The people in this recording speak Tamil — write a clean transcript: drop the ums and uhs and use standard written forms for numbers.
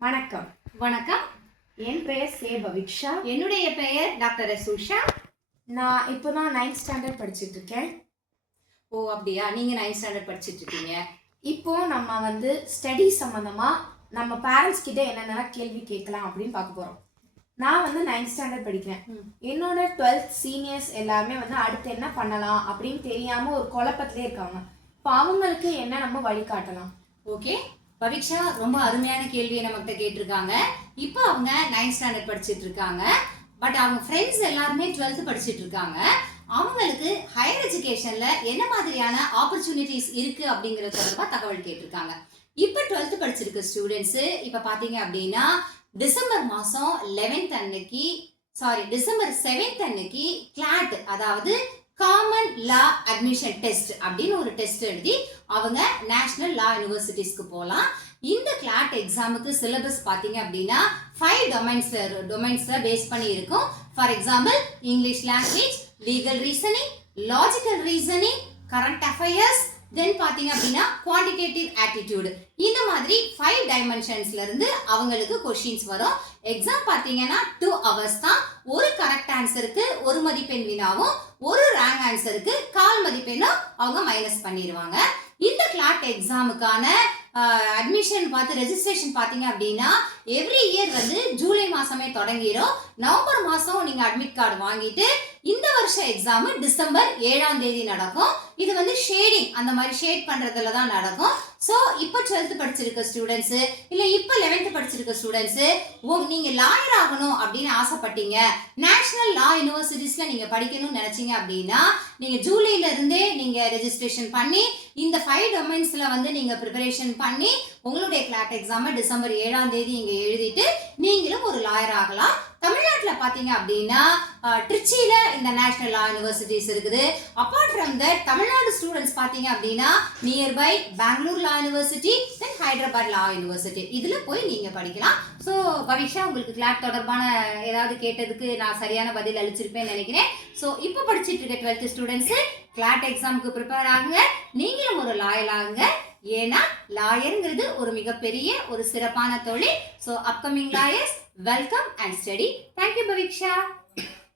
வணக்கம். வணக்கம். என் பெயர் சே பவிக்ஷா. என்னுடைய பெயர் டாக்டர் சுஷா. நான் இப்போ தான் 9th ஸ்டாண்டர்ட் படிச்சுட்டு இருக்கேன். ஓ அப்படியா, நீங்கள் 9th ஸ்டாண்டர்ட் படிச்சுட்டு இருக்கீங்க. இப்போ நம்ம ஸ்டடி சம்மந்தமாக நம்ம பேரண்ட்ஸ் கிட்ட என்னென்ன கேள்வி கேட்கலாம் அப்படின்னு பார்க்க போகிறோம். நான் 9th ஸ்டாண்டர்ட் படிக்கிறேன். என்னோட 12th சீனியர்ஸ் எல்லாமே அடுத்து என்ன பண்ணலாம் அப்படின்னு தெரியாமல் ஒரு குழப்பத்திலே இருக்காங்க. இப்போ அவங்களுக்கு என்ன நம்ம வழிகாட்டலாம்? ஓகே பவிக்ஷா, ரொம்ப அருமையான கேள்வியை நம்மகிட்ட கேட்டிருக்காங்க. இப்போ அவங்க 9th ஸ்டாண்டர்ட் படிச்சுட்டு இருக்காங்க. பட் அவங்க ஃப்ரெண்ட்ஸ் எல்லாருமே 12th படிச்சுட்டு இருக்காங்க. அவங்களுக்கு ஹையர் எஜுகேஷன்ல என்ன மாதிரியான ஆப்பர்ச்சுனிட்டிஸ் இருக்கு அப்படிங்கிற தொடர்பாக தகவல் கேட்டிருக்காங்க. இப்போ 12th படிச்சிருக்க ஸ்டூடெண்ட்ஸ் இப்போ பார்த்தீங்க அப்படின்னா டிசம்பர் 7th அன்னைக்கு கிளாட், அதாவது காமன் லா அட்மிஷன் டெஸ்ட் அப்படின்னு ஒரு டெஸ்ட் எழுதி அவங்க நேஷனல் லா யூனிவர்சிட்டிஸ்க்கு போகலாம். இந்த கிளாட் எக்ஸாமுக்கு சிலபஸ் பார்த்தீங்க அப்படின்னா 5 டொமைன்ஸ்ல பேஸ் பண்ணி இருக்கும். For example English language, legal reasoning, logical reasoning, current affairs, then பார்த்தீங்க அப்படின்னா குவான்டிடேட்டிவ் ஆட்டிடியூடு. இந்த மாதிரி 5 டைமென்ஷன்ஸ்ல இருந்து அவங்களுக்கு கொஷின்ஸ் வரும். எக்ஸாம் பார்த்தீங்கன்னா 2 hours தான். ஒரு கரெக்ட் ஆன்சருக்கு 1 மதிப்பெண் வினாவும், ஒரு ராங் ஆன்சருக்கு 1/4 மதிப்பெண்ணும் அவங்க மைனஸ் பண்ணிடுவாங்க. இந்த கிளாட் எக்ஸாமுக்கான அட்மிஷன் ரெஜிஸ்ட்ரேஷன் பார்த்தீங்க அப்படின்னா எவ்ரி இயர் ஜூலை மாசமே தொடங்கிடும். நவம்பர் மாசம் நீங்க அட்மிட் கார்டு வாங்கிட்டு இந்த வருஷம் எக்ஸாம் டிசம்பர் 7ஆம் தேதி நடக்கும். இது ஷேடிங், அந்த மாதிரி ஷேட் பண்றதுல தான் நடக்கும். ஸோ இப்போ 12th படிச்சிருக்க ஸ்டூடெண்ட்ஸு இல்லை இப்போ 11th படிச்சிருக்க ஸ்டூடெண்ட்ஸு நீங்கள் லாயர் ஆகணும் அப்படின்னு ஆசைப்பட்டீங்க, நேஷனல் லா யூனிவர்சிட்டிஸில் நீங்கள் படிக்கணும்னு நினச்சிங்க அப்படின்னா நீங்கள் ஜூலையிலேருந்தே நீங்கள் ரெஜிஸ்ட்ரேஷன் பண்ணி இந்த 5 டொமைன்ஸில் நீங்கள் ப்ரிப்பரேஷன் பண்ணி உங்களுடைய கிளாட் எக்ஸாமை டிசம்பர் 7ஆம் தேதி இங்கே எழுதிட்டு நீங்களும் ஒரு லாயர் ஆகலாம். தமிழ்நாட்டில் பார்த்தீங்க அப்படின்னா ட்ரிச்சியில் இந்த நேஷனல் லா யூனிவர்சிட்டிஸ் இருக்குது. Apart from that Tamil Nadu students பார்த்தீங்க அப்படின்னா நியர்பை பெங்களூர் லா யூனிவர்சிட்டி, தென் ஹைதராபாத் லா யூனிவர்சிட்டி, இதில் போய் நீங்கள் படிக்கலாம். ஸோ பவிஷா, உங்களுக்கு கிளாட் தொடர்பான ஏதாவது கேட்டதுக்கு நான் சரியான பதில் அளிச்சிருப்பேன்னு நினைக்கிறேன். ஸோ இப்போ படிச்சுட்டு இருக்க 12th ஸ்டூடெண்ட்ஸு கிளாட் எக்ஸாமுக்கு ப்ரிப்பேர் ஆகுங்க. நீங்களும் ஒரு லாயர் ஆகுங்க. ஏன்னா லாயருங்கிறது ஒரு மிகப்பெரிய ஒரு சிறப்பான தொழில். So upcoming lawyers, welcome and study. Thank you, Bhaviksha.